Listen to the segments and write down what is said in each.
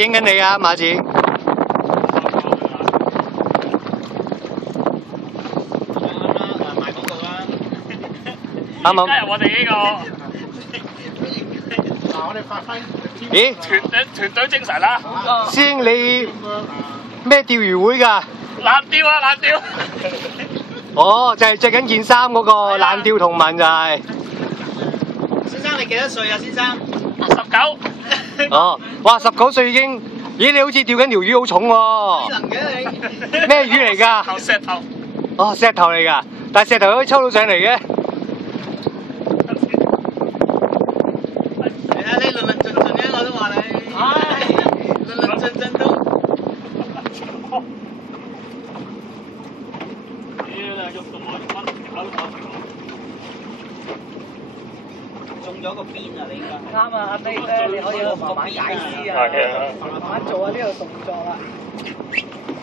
影緊你啊，馬子。賣廣告啦。啱啱。加入我哋呢個。嗱，我哋發揮。咦？團隊精神啦。師兄你咩釣魚會㗎？爛釣啊，爛釣！哦，就係着緊件衫嗰個爛釣同文就係。先生你幾多歲啊，先生？19。哦，哇！19歲已經，咦你好似釣緊條魚好重喎。能嘅你。咩魚嚟㗎？石頭。哦，石頭嚟㗎，但係石頭可以抽到上嚟嘅。你睇你論論盡盡嘅，我都話你。係。論論盡盡都。中咗個邊啊！你應該係。啱啊，阿飛咧，你可以慢慢解釋啊，慢慢做下呢個動作啦。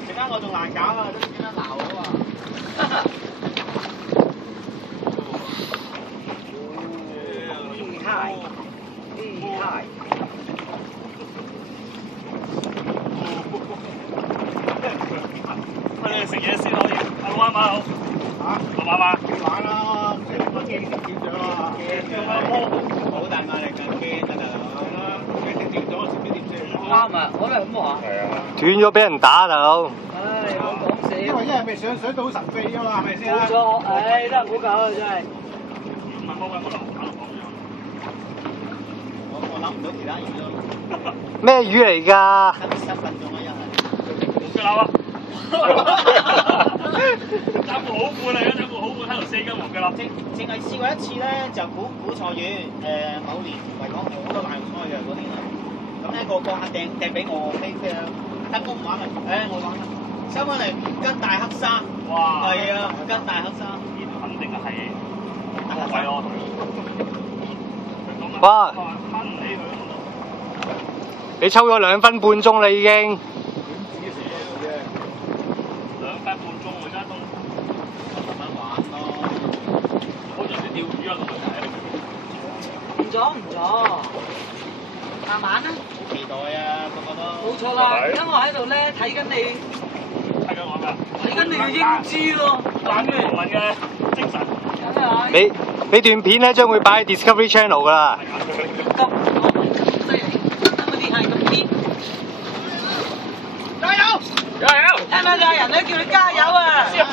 陣間我仲難搞啊，都唔記得鬧我啊。厲害，厲害。我哋食嘢先可以，阿老媽媽好。嚇？老媽媽。玩啦，食個驚點咗啊！好大壓力㗎，驚啊大佬！驚點咗，食點先？啱啊，我都係咁話。係啊。斷咗俾人打大佬。唉，唔好講笑。因為未上到神秘㗎嘛，係咪先？冇錯，唉，真係唔好搞啦，真係。唔係幫緊我樓下度講嘢。我諗唔到其他魚咯。咩魚嚟㗎？7分鐘啊，又係。冇腳扭啊！斬部好半嚟嘅，斬部好半喺度4斤黃腳立。淨係試過一次咧，就古菜魚某年維港好多大紅菜嘅嗰年啊。咁咧個客訂俾我飛啊，得我唔玩咪，我玩啦。收翻嚟5斤大黑鯊。哇！係啊，5斤大黑鯊。呢度肯定係魔鬼咯。哇！你抽咗2分半鐘啦已經。唔咗，慢慢啦。好期待啊，個個都。冇錯啦，而家我喺度咧睇緊你，睇緊我㗎。睇緊你嘅英姿喎，玩嘅靈魂嘅精神。梗係。你段片咧將會擺喺 Discovery Channel 㗎啦。咁犀利，嗰啲係咁癲。加油！加油！聽唔聽到人咧叫你加油啊？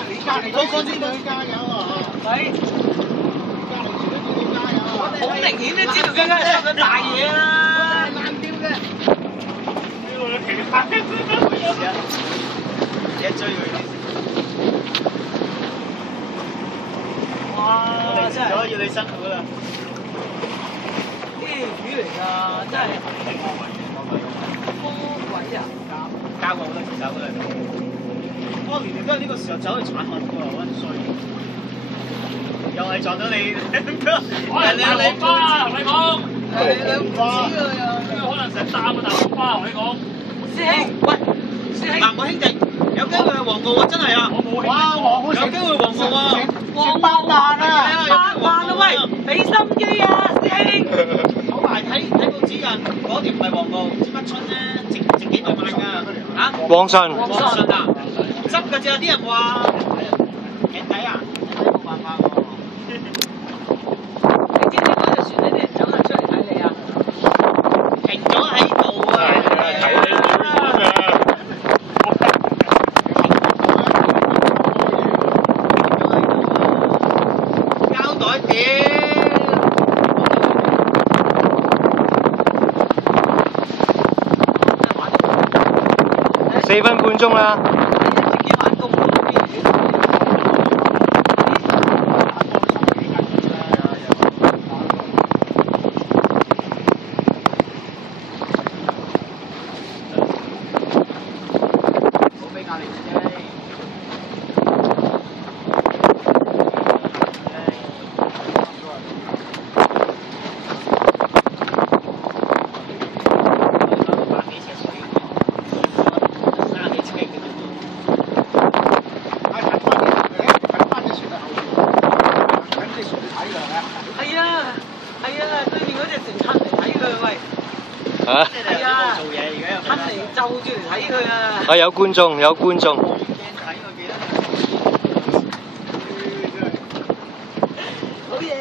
你隔離嗰個先對加油啊！係。好明顯都知道更加收緊大嘢啦！爛釣嘅。呢個其他嘅。一追佢。哇！真係。咗要你辛苦啦。啲魚嚟㗎，真係。魔鬼啊！交過好多次手㗎啦。我年年都係呢個時候走去產學㗎喎，溫水。又係撞到你，人哋你花啊！同你講，你唔知啊又，可能成擔嘅大紅花同你講。師兄，喂，師兄，嗱我兄弟，有機會係黃澳啊，真係啊！我冇哇，有機會黃澳啊！黃8萬啊，8萬啊喂，俾心機啊，師兄！好埋睇報紙人，嗰條唔係黃澳，知乜春咧，值幾百萬㗎嚇！黃順。黃順啊，執㗎咋啲人話，幾抵啊！冇辦法喎。你知唔知嗰條船呢啲人走得出嚟睇你啊？停咗喺度啊！睇你表演啊！膠袋屌！4分半鐘啦。係啊，對面嗰隻船吞嚟睇佢喂。係啊，吞嚟㗎就住嚟睇佢啊！啊有觀眾，有觀眾。鏡睇佢幾多好嘢！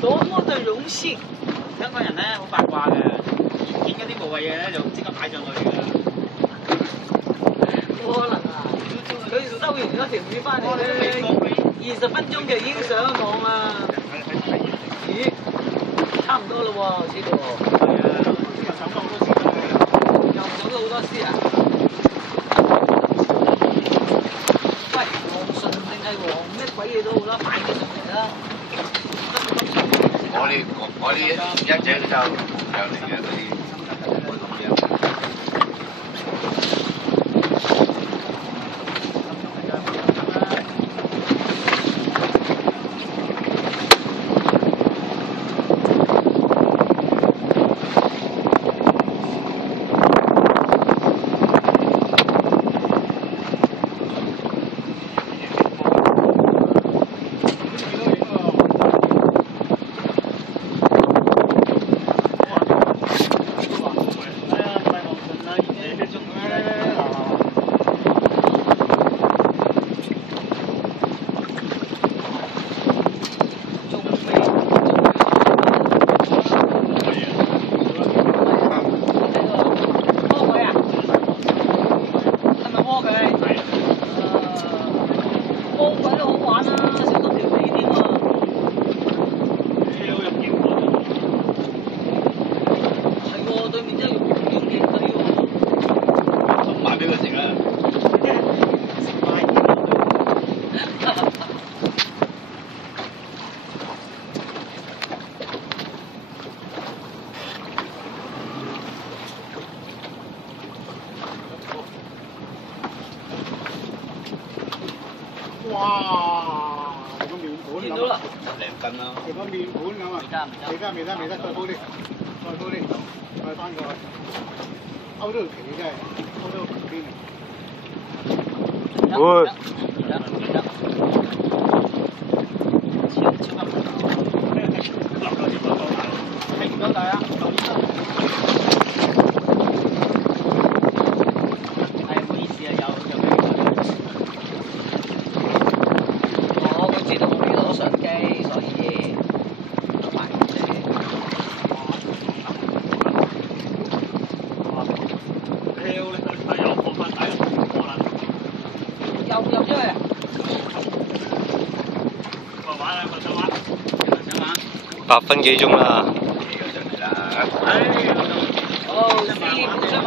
多麼的榮幸！香港人咧好八卦嘅，見嗰啲無謂嘢咧就即刻擺上去㗎。冇可能啊！佢收完嗰條魚翻嚟咧，20分鐘就已經上咗網啦。咦？差唔多咯喎，好似喎。係啊，又上咗好多次啦。又上咗好多次啊！喂，黃順定係黃咩鬼嘢都好啦，買嘅上嚟啦。我啲一隻就上嚟嘅嗰啲，會咁樣。哇！個面盤見到啦，2斤啦。食個面盤咁啊！未得，再煲啲，再翻過去，勾咗條皮真係，勾咗個皮邊啊！會。睇唔到大啊！係唔好意思啊，有佢知道我俾到相機，所以埋又入咗去。8分幾鐘啦。好，師傅出馬。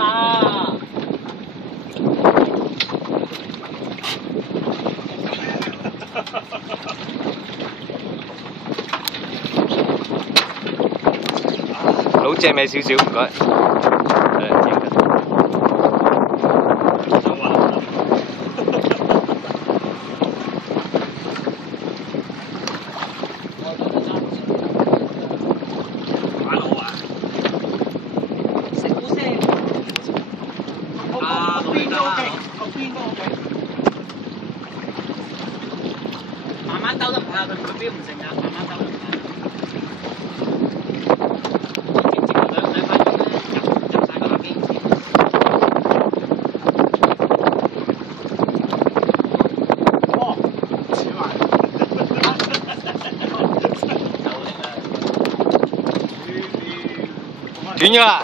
老正味少少，唔該。慢慢兜得唔怕，佢標唔成㗎，慢慢兜得唔怕。兩塊鐘咧入晒個手機。哦，錢埋。斷咗啦。